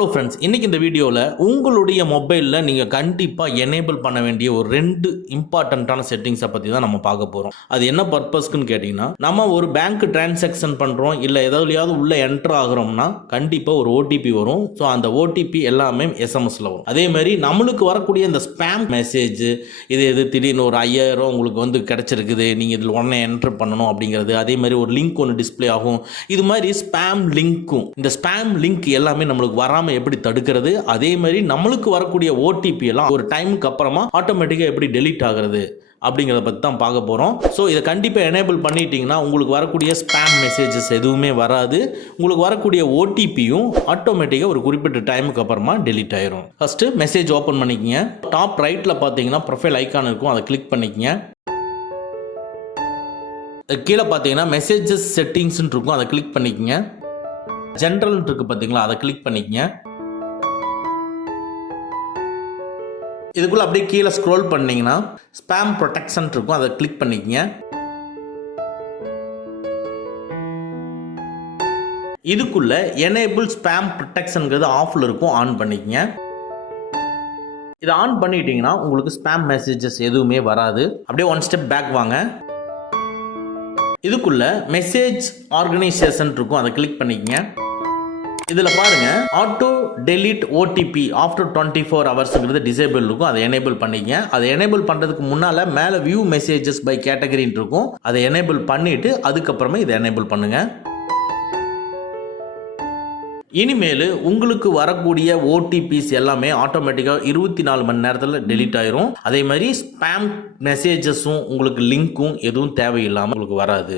Hello friends, இன்னைக்கு இந்த வீடியோவில் உங்களுடைய மொபைலில் நீங்கள் கண்டிப்பாக எனேபிள் பண்ண வேண்டிய ஒரு 2 இம்பார்ட்டண்ட்டான செட்டிங்ஸை பற்றி தான் நம்ம பார்க்க போகிறோம். அது என்ன பர்பஸ்க்குன்னு கேட்டிங்கன்னா, நம்ம ஒரு பேங்க் டிரான்சாக்ஷன் பண்ணுறோம், இல்லை எதாவது உள்ளே என்டர் ஆகிறோம்னா கண்டிப்பாக ஒரு ஓடிபி வரும். ஸோ அந்த ஓடிபி எல்லாமே எஸ்எம்எஸில் வரும். அதே மாதிரி நம்மளுக்கு வரக்கூடிய இந்த ஸ்பேம் மெசேஜ், இது திடீர்னு ஒரு 5000 உங்களுக்கு வந்து கிடச்சிருக்குது, நீங்கள் இதில் உடனே என்டர் பண்ணணும் அப்படிங்கிறது, அதே மாதிரி ஒரு லிங்க் ஒன்று டிஸ்பிளே ஆகும். இது மாதிரி ஸ்பேம் லிங்க்கும், இந்த ஸ்பேம் லிங்க் எல்லாமே நம்மளுக்கு வராமல் எப்படி தடுக்கிறது, அதே மாதிரி நம்மளுக்கு வரக்கூடிய ஓடிபி எல்லாம் ஒரு டைமுக்கு அப்புறமா ஆட்டோமேட்டிக்காக எப்படி டெலீட் ஆகிறது அப்படிங்கிறத பற்றி தான் பார்க்க போகிறோம். ஸோ இதை கண்டிப்பாக எனேபிள் பண்ணிட்டீங்கன்னா உங்களுக்கு வரக்கூடிய ஸ்பேம் மெசேஜஸ் எதுவுமே வராது. உங்களுக்கு வரக்கூடிய ஓடிபியும் ஆட்டோமேட்டிக்காக ஒரு குறிப்பிட்ட டைமுக்கு அப்புறமா டெலீட் ஆயிரும். ஃபஸ்ட்டு மெசேஜ் ஓப்பன் பண்ணிக்கங்க. டாப் ரைட்டில் பார்த்தீங்கன்னா ப்ரொஃபைல் ஐக்கான் இருக்கும், அதை கிளிக் பண்ணிக்கங்க. கீழே பார்த்தீங்கன்னா மெசேஜஸ் செட்டிங்ஸ்ன்னு இருக்கும், அதை கிளிக் பண்ணிக்கங்க. ஜென்ரல் இருக்கு பார்த்தீங்களா, அதை கிளிக் பண்ணிக்கங்க. இதுக்குள்ள அப்படியே கீழே ஸ்க்ரோல் பண்ணீங்கன்னா ஸ்பேம் ப்ரொடெக்ஷன் இருக்கும், அதை கிளிக் பண்ணிக்கங்க. இதுக்குள்ள எனேபிள் ஸ்பேம் ப்ரொடெக்ஷன்ங்கிறது ஆஃப்ல இருக்கும், ஆன் பண்ணிக்கங்க. இதை ஆன் பண்ணிட்டீங்கன்னா உங்களுக்கு ஸ்பேம் மெசேஜஸ் எதுவுமே வராது. அப்படியே ஒன் ஸ்டெப் பேக் வாங்க. இதுக்குள்ள மெசேஜ் ஆர்கனைசேஷன் இருக்கும், அதை கிளிக் பண்ணிக்கங்க. இதில் பாருங்க, ஆட்டோ டெலீட் ஓடிபி ஆஃப்டர் 24 ஹவர்ஸ்ங்கிறது டிசேபிள் இருக்கும், அதை எனேபிள் பண்ணிக்கங்க. அதை எனேபிள் பண்ணுறதுக்கு முன்னால் மேலே வியூ மெசேஜஸ் பை கேட்டகரின்னு இருக்கும், அதை எனேபிள் பண்ணிவிட்டு அதுக்கப்புறமா இதை எனேபிள் பண்ணுங்கள். இனிமேல் உங்களுக்கு வரக்கூடிய ஓடிபிஸ் எல்லாமே ஆட்டோமேட்டிக்காக 24 மணி நேரத்தில் டெலீட் ஆயிரும். அதே மாதிரி ஸ்பேம் மெசேஜஸும் உங்களுக்கு லிங்க்கும் எதுவும் தேவையில்லாமல் உங்களுக்கு வராது.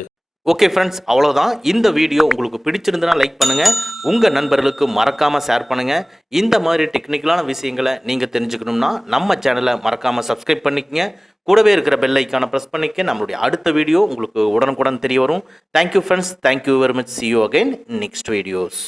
ஓகே ஃப்ரெண்ட்ஸ், அவ்வளோதான். இந்த வீடியோ உங்களுக்கு பிடிச்சிருந்தனா லைக் பண்ணுங்கள், உங்கள் நண்பர்களுக்கு மறக்காமல் ஷேர் பண்ணுங்கள். இந்த மாதிரி டெக்னிக்கலான விஷயங்களை நீங்கள் தெரிஞ்சுக்கணும்னா நம்ம சேனலை மறக்காமல் சப்ஸ்கிரைப் பண்ணிக்கங்க. கூடவே இருக்கிற பெல் ஐக்கானை ப்ரெஸ் பண்ணிக்க. நம்மளுடைய அடுத்த வீடியோ உங்களுக்கு உடனுக்குடன் தெரிய வரும். Thank you friends, thank you very much. see you again in next videos.